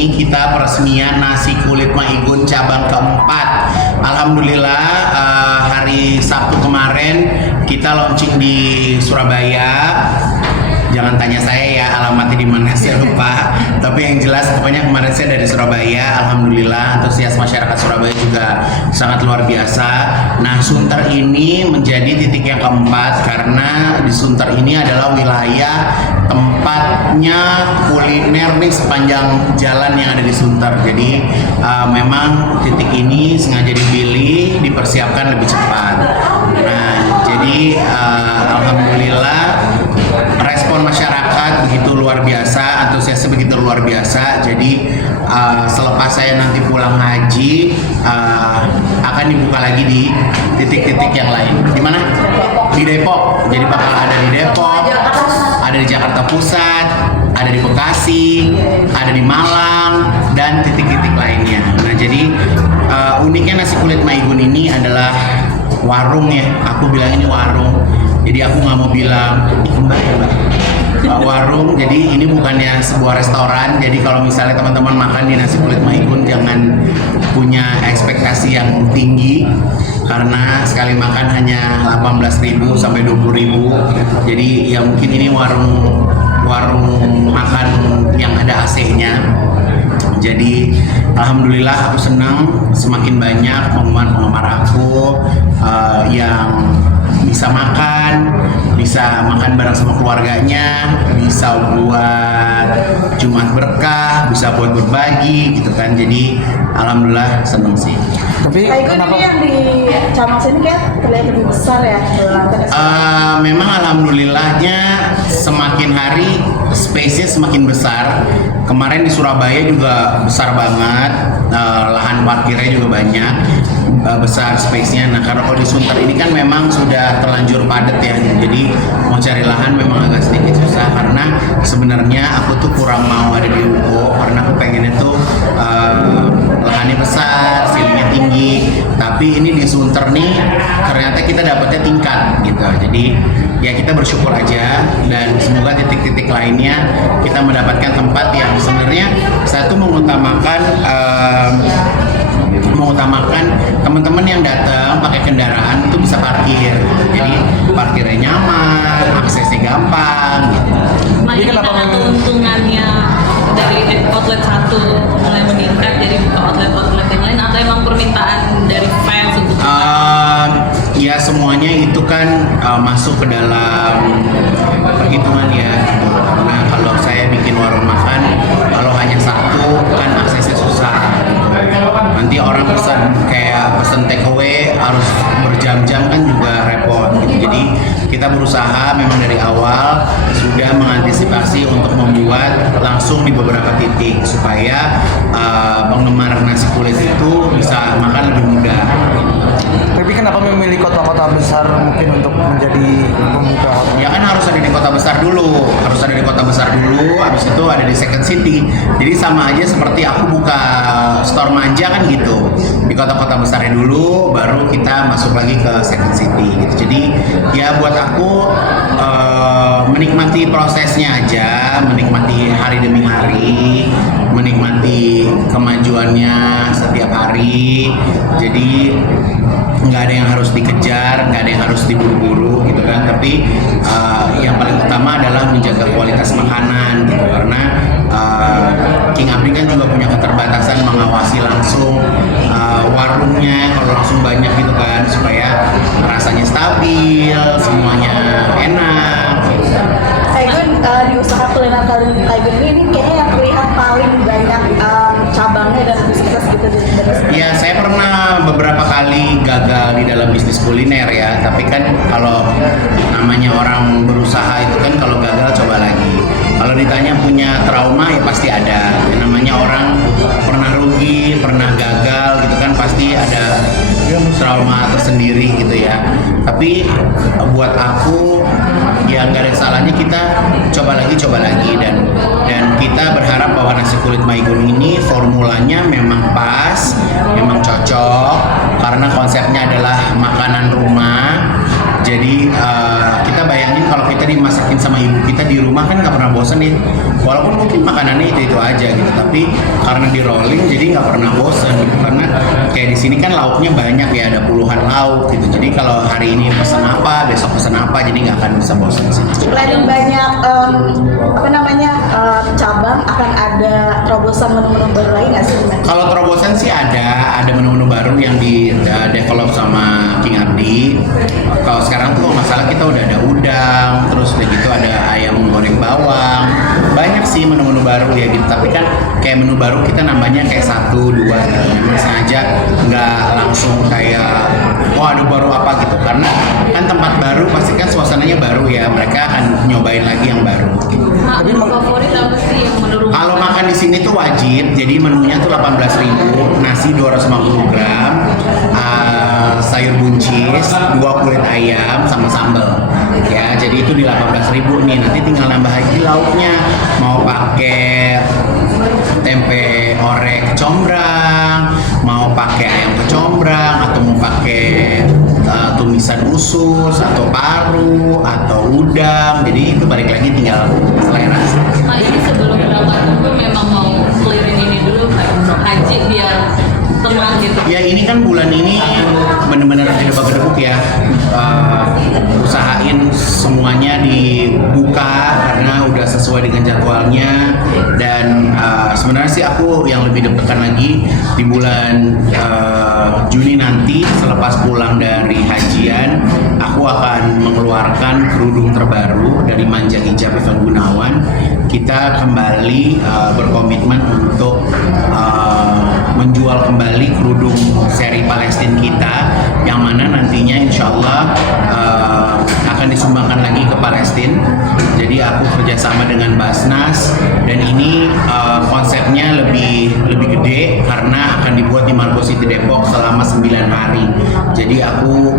ini kita peresmian nasi kulit Maigun cabang keempat. Alhamdulillah hari Sabtu kemarin kita launching di Surabaya. Jangan tanya saya ya alamatnya di mana, saya lupa. Tapi yang jelas pokoknya kemarin saya dari Surabaya. Alhamdulillah antusias masyarakat Surabaya juga sangat luar biasa. Nah, Sunter ini menjadi titik yang keempat karena di Sunter ini adalah wilayah tempatnya kuliner nih sepanjang jalan yang ada di Sunter. Jadi memang titik ini sengaja dipilih, dipersiapkan lebih cepat. Nah, jadi alhamdulillah respon masyarakat begitu luar biasa, antusiasnya begitu luar biasa. Jadi selepas saya nanti pulang haji akan dibuka lagi di titik-titik yang lain. Di mana? Di Depok. Jadi bakal ada di Depok, ada di Jakarta Pusat, ada di Bekasi, ada di Malang, dan titik-titik lainnya. Nah, jadi uniknya nasi kulit Maigun ini adalah warung ya. Aku bilang ini warung. Jadi aku nggak mau bilang warung. Jadi ini bukannya sebuah restoran. Jadi kalau misalnya teman-teman makan di nasi kulit Maigun jangan punya ekspektasi yang tinggi karena sekali makan hanya 18.000 sampai 20.000. Jadi ya mungkin ini warung makan yang ada AC-nya. Jadi alhamdulillah aku senang semakin banyak penggemar aku yang bisa makan bareng sama keluarganya, bisa buat Jumat berkah, bisa buat berbagi gitu kan. Jadi alhamdulillah seneng sih. Tapi kenapa ini yang di cabang sini kayak terlihat lebih besar ya? Memang alhamdulillahnya semakin hari space-nya semakin besar. Kemarin di Surabaya juga besar banget, lahan parkirnya juga banyak, besar space-nya. Nah, karena kalau di Sunter ini kan memang sudah terlanjur padat ya, jadi mau cari lahan memang agak sedikit susah. Karena sebenarnya aku tuh kurang mau ada di ruko, karena aku pengennya tuh lahannya besar, ceilingnya tinggi. Tapi ini di Sunter nih ternyata kita dapatnya tingkat gitu. Jadi ya kita bersyukur aja, dan semoga titik-titik lainnya kita mendapatkan tempat yang sebenarnya satu mengutamakan teman-teman yang datang pakai kendaraan itu bisa parkir. Jadi parkirnya nyaman, aksesnya gampang gitu. Makanya karena keuntungannya dari outlet satu mulai meningkat jadi buka outlet yang lain, atau emang permintaan dari fans untuk ya semuanya itu kan masuk ke dalam perhitungan ya. Nah, kalau saya bikin warung makan, kalau hanya satu kan aksesnya susah. Nanti orang pesen take away harus berjam-jam kan juga repot gitu. Jadi kita berusaha memang dari awal sudah mengantisipasi untuk membuat langsung di beberapa titik supaya penggemar nasi kulit itu bisa makan lebih mudah. Tapi kenapa memilih kota-kota besar mungkin untuk menjadi pembuka? Ya kan harus ada di kota besar dulu, habis itu ada di second city. Jadi sama aja seperti aku buka store manja kan gitu, di kota-kota besarnya dulu, baru kita masuk lagi ke second city gitu. Jadi ya buat aku menikmati prosesnya aja, menikmati hari demi hari, menikmati kemajuannya setiap hari. Jadi nggak ada yang harus dikejar, nggak ada yang harus diburu-buru gitu kan. Tapi yang paling utama adalah menjaga kualitas makanan gitu, karena King Abdi kan juga punya keterbatasan mengawasi langsung warungnya kalau langsung banyak gitu kan, supaya rasanya stabil, semuanya enak. Taigun di usaha kuliner Taigun ini kayaknya yang terlihat paling banyak cabangnya dan bisnis gitu. Ya, saya pernah beberapa kali gagal di dalam bisnis kuliner ya, tapi kan kalau namanya orang berusaha itu kan kalau gagal coba lagi. Kalau ditanya punya trauma ya pasti ada. Namanya orang pernah rugi, pernah gagal gitu kan, pasti ada trauma tersendiri gitu ya. Tapi buat aku ya nggak ada salahnya kita coba lagi, dan kita berharap bahwa nasi kulit Maigun ini formulanya memang pas, memang cocok karena konsepnya adalah makanan rumah Jadi kita bayangin kalau kita dimasakin sama ibu kita di rumah kan nggak pernah bosen nih. Walaupun mungkin makanannya itu aja gitu, tapi karena di rolling jadi nggak pernah bosen gitu. Karena kayak di sini kan lauknya banyak ya, ada puluhan lauk gitu. Jadi kalau hari ini pesan apa, besok pesan apa, jadi nggak akan bisa bosen sih. Selain banyak cabang, akan ada terobosan menu-menu baru lagi nggak sih? Kalau terobosan sih ada menu-menu baru yang di develop sama King Ardi. Kalau sekarang tuh kalau nggak salah kita udah ada udang, terus udah gitu ada ayam goreng bawang. Banyak sih menu-menu baru ya gitu. Tapi kan kayak menu baru kita nambahnya kayak 1, 2 gitu. Memang sengaja nggak langsung kayak ada baru apa gitu. Karena kan tempat baru pasti kan suasananya baru ya. Mereka akan nyobain lagi yang baru. Tapi Menu favorit apa sih yang menurut Kalau makan di sini tuh wajib, jadi menunya tuh 18.000, nasi 250 gram, sayur buncis, 2 kulit ayam sama sambal. Ya, jadi itu di 18.000 nih. Nanti tinggal nambah lagi lauknya. Mau pakai tempe orek kecombrang, mau pakai ayam kecombrang, atau mau pakai tumisan usus, atau paru, atau udang. Jadi itu balik lagi tinggal selera. Nah ini sebelum berangkat tuh memang mau clearin ini dulu kayak haji biar tenang gitu. Ya ini kan bulan ini bener-bener gedebak-gedebuk ya. Usahain semuanya dibuka karena udah sesuai dengan jadwalnya. Dan sebenarnya sih aku yang lebih deg-degan lagi di bulan Juni nanti selepas pulang dari hajian, aku akan mengeluarkan kerudung terbaru dari Manja Hijab Ivan Gunawan. Kita kembali berkomitmen untuk menjual kembali kerudung seri Palestina kita, yang mana nantinya insya Allah akan disumbangkan lagi ke Palestina. Jadi aku kerjasama dengan Basnas, dan ini konsepnya lebih gede karena akan dibuat di Margo City Depok selama 9 hari. Jadi aku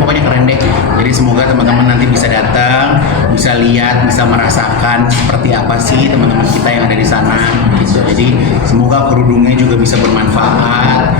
pokoknya keren deh. Jadi semoga teman-teman nanti bisa datang, bisa lihat, bisa merasakan seperti apa sih teman-teman kita yang ada di sana gitu. Jadi semoga kerudungnya juga bisa bermanfaat,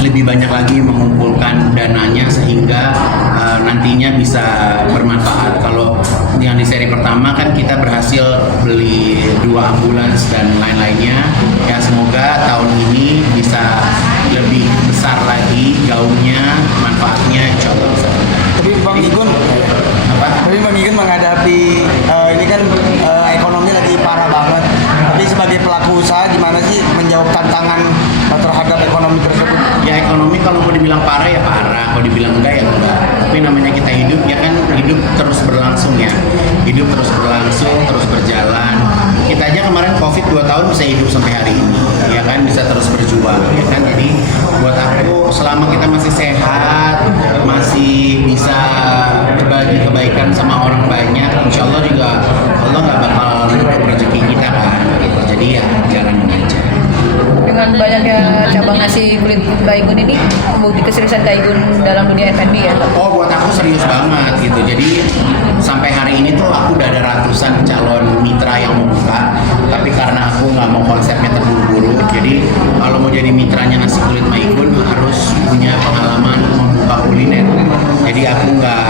lebih banyak lagi mengumpulkan dananya sehingga nantinya bisa bermanfaat. Kalau yang di seri pertama kan kita berhasil beli 2 ambulans dan lain-lainnya. Ya semoga tahun ini bisa lebih besar lagi gaungnya, manfaatnya insya Allah bisa. Tapi Bang Igun, tapi Bang Igun menghadapi ini kan ekonomi lagi parah banget. Tapi sebagai pelaku usaha gimana sih menjawab tantangan terhadap ekonomi tersebut? Ya ekonomi kalau mau dibilang parah ya parah, kalau dibilang enggak ya enggak. Tapi namanya kita hidup ya kan, hidup terus berlangsung ya. Hidup terus berlangsung, terus berjalan. Kita aja kemarin Covid 2 tahun bisa hidup sampai hari ini, ya kan, bisa terus berjuang, ya kan. Jadi buat aku selama kita masih sehat, masih bisa berbagi kebaikan sama orang banyak, insya Allah juga Allah nggak bakal nutup rezeki kita kan. Gitu. Jadi ya jalanin aja. Dengan banyaknya cabang nasi kulit Kak Igun ini, membukti keseriusan Kak Igun dalam dunia F&B ya? Oh, buat aku serius banget gitu. Jadi sampai hari ini tuh aku udah ada ratusan calon mitra yang mau buka. Tapi karena aku nggak mau konsepnya terburu-buru, jadi kalau mau jadi mitranya nasi kulit Ma Igun harus punya pengalaman membuka kuliner. Jadi aku nggak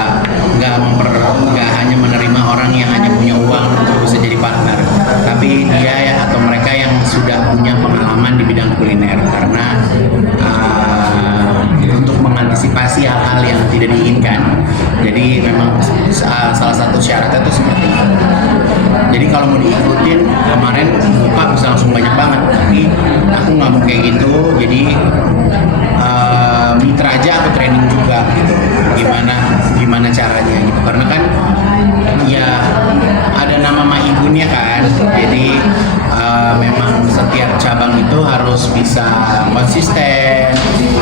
hanya menerima orang yang hanya punya uang untuk bisa jadi partner, tapi dia ya atau mereka yang sudah punya pengalaman di bidang kuliner, karena untuk mengantisipasi hal-hal yang tidak diinginkan. Jadi memang salah satu syaratnya itu seperti itu. Jadi kalau mau diikutin kemarin buka bisa langsung banyak banget, tapi aku nggak mau kayak gitu. Jadi mitra aja aku training juga gitu, gimana caranya gitu. Karena kan ya ada nama Ma Igun ya kan, jadi memang setiap cabang itu harus bisa konsisten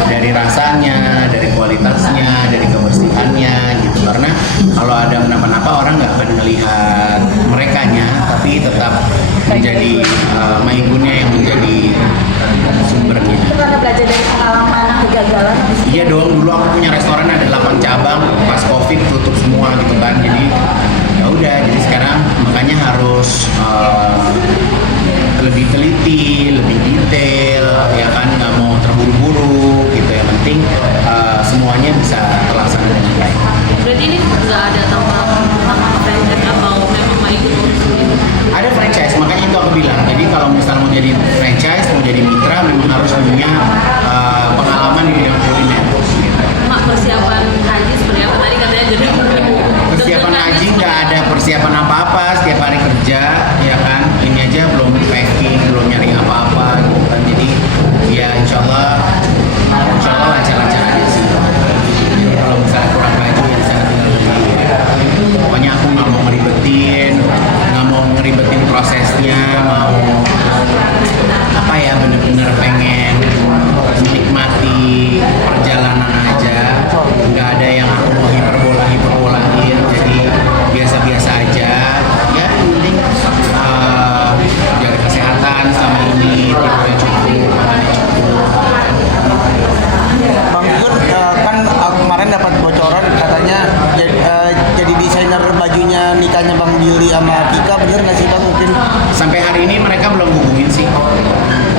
dari rasanya, dari kualitasnya, dari kebersihannya gitu. Karena kalau ada kenapa-napa orang nggak akan melihat merekanya, tapi tetap menjadi Ma Igunnya yang menjadi sumbernya. Itu karena belajar dari pengalaman kegagalan. Iya dong, dulu aku punya restoran ada 8 cabang, pas Covid tutup semua gitu kan. Jadi ya udah, jadi sekarang makanya harus lebih teliti, lebih detail, ya kan, nggak mau terburu-buru gitu. Yang penting jadi franchise, mau jadi mitra, memang harus punya pengalaman di bidang kuliner. Mak, persiapan haji seperti apa tadi katanya jadi Persiapan haji nggak ada persiapan apa-apa, setiap hari kerja, ya kan. Ini aja belum packing, belum nyari apa-apa, gitu kan. Jadi ya insya Allah lancar-lancar aja sih. Jadi kalau misalnya kurang baju ya saya tinggal beli. Pokoknya aku nggak mau ngeribetin prosesnya, mau apa ya, bener-bener pengen menikmati perjalanan aja, nggak ada yang aku mau hiperbolain, jadi biasa-biasa aja ya. Yang penting jaga kesehatan sama ini, tidurnya cukup, makannya cukup. Bang Igun, kan aku kemarin dapat bocoran katanya jadi desainer bajunya nikahnya Bang Billy sama Kika, bener nggak sih Bang? Mungkin Sampai hari ini mereka belum hubungin sih.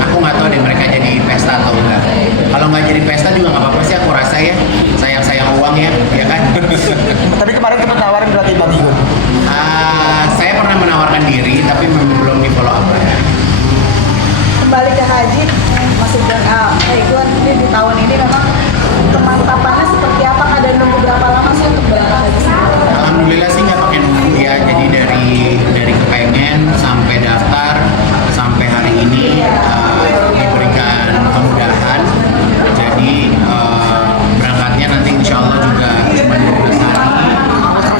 Aku nggak tahu deh mereka jadi pesta atau enggak. Kalau nggak jadi pesta juga nggak apa-apa sih, aku rasa ya. Sayang uang ya kan? tapi kemarin sempat nawarin berarti Bang Igun. Saya pernah menawarkan diri, tapi belum di follow up. Kembali ke haji, Mas Igun, Igun ini di tahun ini memang kemantapannya seperti apa? Ada nunggu berapa lama sih untuk berangkat haji sendiri? Alhamdulillah sih nggak pakai nunggu ya. Jadi dari kepengen sampai daftar sampai hari ini diberikan kemudahan. Jadi berangkatnya nanti insya Allah juga cuma 12 hari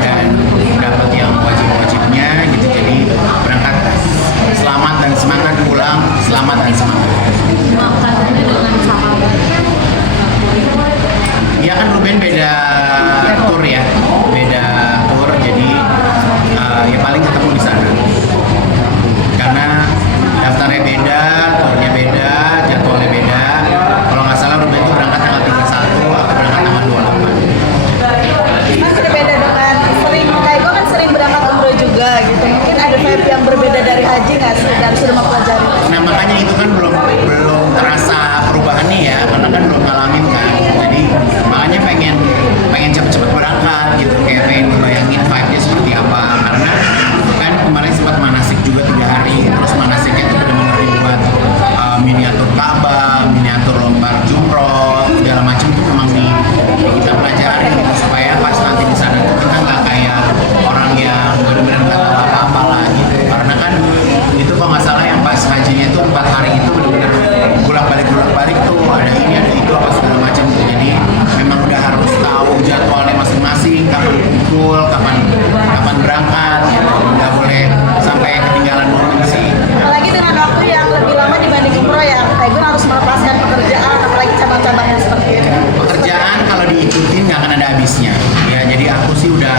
dan dapat yang wajib-wajibnya gitu. Jadi berangkat selamat dan semangat, pulang selamat dan semangat. mak katanya dengan sahabatnya Iya kan Ruben beda tour ya, beda tour, jadi ya paling ketemu di sana. Karena daftarnya beda, tournya beda, jadwalnya beda. Kalau nggak salah Ruben itu berangkat tanggal 31, aku berangkat tanggal 28. Mas berbeda dengan kayak gue kan sering berangkat umroh juga gitu. Mungkin ada vibe yang berbeda dari haji nggak sih dan sudah mempelajari? Nah makanya itu kan belum terasa perubahannya ya, karena kan belum ngalamin kan. Jadi makanya pengen cepet-cepet berangkat gitu, kayak pengen bayangin vibe-nya seperti apa. Karena kan kemarin sempat manasik juga 3 hari, terus manasiknya tuh benar-benar dibuat miniatur Ka'bah, miniatur lombar jumroh, segala macam tuh memang kita pelajari gitu, supaya pas nanti di sana tuh kita nggak kayak orang yang benar-benar nggak tahu apa-apa lah gitu. Karena kan itu kalau nggak salah yang pas hajinya itu 4 hari itu benar-benar bolak-balik tuh, ada ini ada itu apa segala macam tuh. Jadi memang udah harus tahu jadwalnya masing-masing, kapan kumpul, kapan berangkat gitu. Nggak boleh sampai ketinggalan momen sih. Apalagi dengan waktu yang lebih lama dibanding umroh ya, kayak gue harus melepaskan pekerjaan, apalagi cabang-cabangnya seperti ini. Pekerjaan kalau diikutin nggak akan ada habisnya ya. Jadi aku sih udah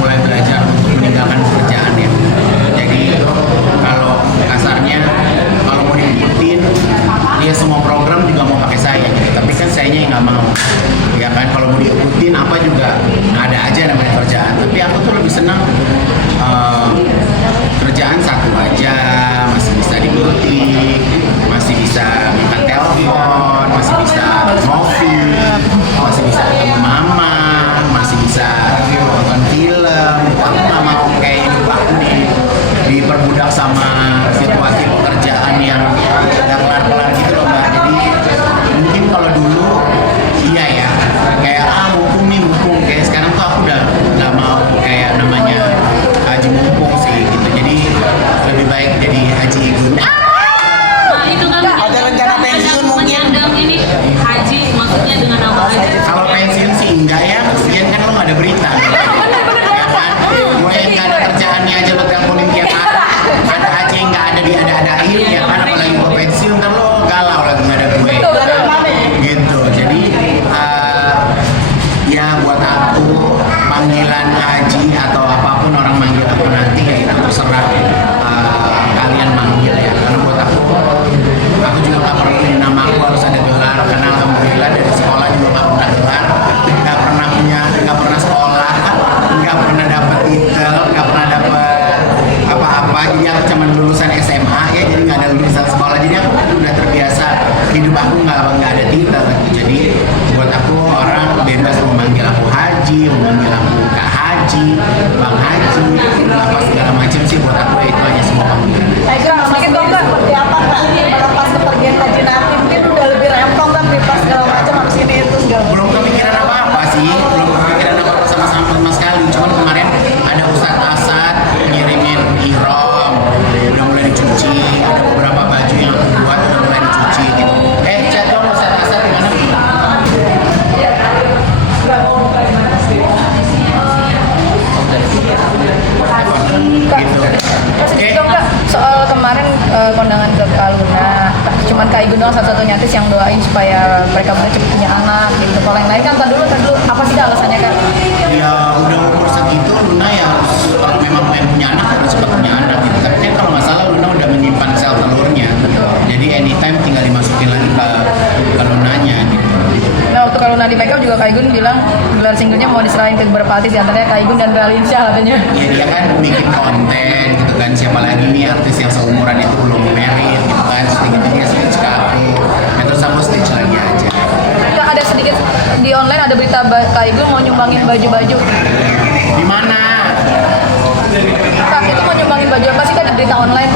mulai belajar untuk meninggalkan pekerjaan ya. Jadi kalau kasarnya kalau mau diikutin dia semua program juga mau pakai saya gitu. Tapi kan sayanya yang nggak mau ya kan. Kalau mau diikutin apa juga ada aja namanya kerjaan. Tapi aku tuh lebih senang kerjaan satu aja, masih bisa di butik, masih bisa angkat telepon, masih bisa ngopi, masih bisa ketemu mama, masih bisa nonton film. Aku nggak mau kayak hidup aku diperbudak sama situasi pekerjaan yang nggak kelar-kelar gitu loh Mbak. Jadi mungkin kalau dulu iya ya, kayak mumpung kayak sekarang tuh aku udah nggak mau kayak namanya haji mumpung sih gitu. Jadi lebih baik jadi haji Igun. nah itu kan Ada rencana pensiun mungkin? menyandang ini haji maksudnya dengan apa aja Kalau pensiun sih enggak ya, kesian kan lo nggak ada berita. Ya kan? Gue yang nggak ada kerjaannya aja lo teleponin tiap hari. Ada aja yang nggak ada diada-adain ya kan, apalagi gue pensiun ntar lo galau lagi nggak ada gue. Gitu. Jadi ya buat aku panggilan haji atau apapun orang manggil aku nanti ya itu terserah kalian manggil ya. Karena buat aku juga nggak perlu nama aku harus ada gelar, karena alhamdulillah dari sekolah juga nggak pernah gelar, nggak pernah sekolah, nggak pernah dapat titel, nggak pernah dapat apa-apa. Jadi aku cuma lulusan SMA ya, jadi nggak ada lulusan sekolah. Jadi aku udah terbiasa hidup aku nggak ada titel. Jadi buat aku orang bebas mau manggil aku haji, mau manggil aku kak haji, bang haji, apa segala macam sih buat aku ya itu aja semua panggilan. Kayak gue sedikit dong seperti apa bagian haji nanti mungkin udah lebih rempong kan pipas segala macam habis ini itu segala Belum kepikiran apa-apa sih, belum kepikiran apa-apa sama sekali. Cuman kemarin ada Ustadz Asad ngirimin ihram, udah mulai dicuci, ada beberapa baju yang aku buat udah mulai dicuci gitu. Chat dong Ustadz Asad gimana? Gitu. Sedikit dong Kak, soal kemarin kondangan ke Kaluna, cuman Kak Igun doang satu-satunya artis yang doain supaya mereka berdua cepet punya anak gitu. Kalau yang lain kan tadi dulu apa sih Kak alasannya Kak? Ya udah umur segitu Luna ya harus kalau memang pengen punya anak harus cepat punya anak gitu. Tapi kan kalau nggak salah Luna udah menyimpan sel telurnya, jadi anytime tinggal dimasukin lagi ke Lunanya gitu. Nah waktu Kaluna di make up juga Kak Igun bilang gelar singlenya mau diserahin ke beberapa artis, diantaranya Kak Igun dan Ralinsyah katanya. Ya dia kan bikin konten gitu kan, siapa lagi nih artis yang seumuran itu belum married gitu kan, sedikit dia switch ke aku, ya terus aku stitch lagi aja. Kak ada sedikit di online ada berita Kak Igun mau nyumbangin baju-baju. Di mana? Kak itu mau nyumbangin baju apa sih Kak di berita online?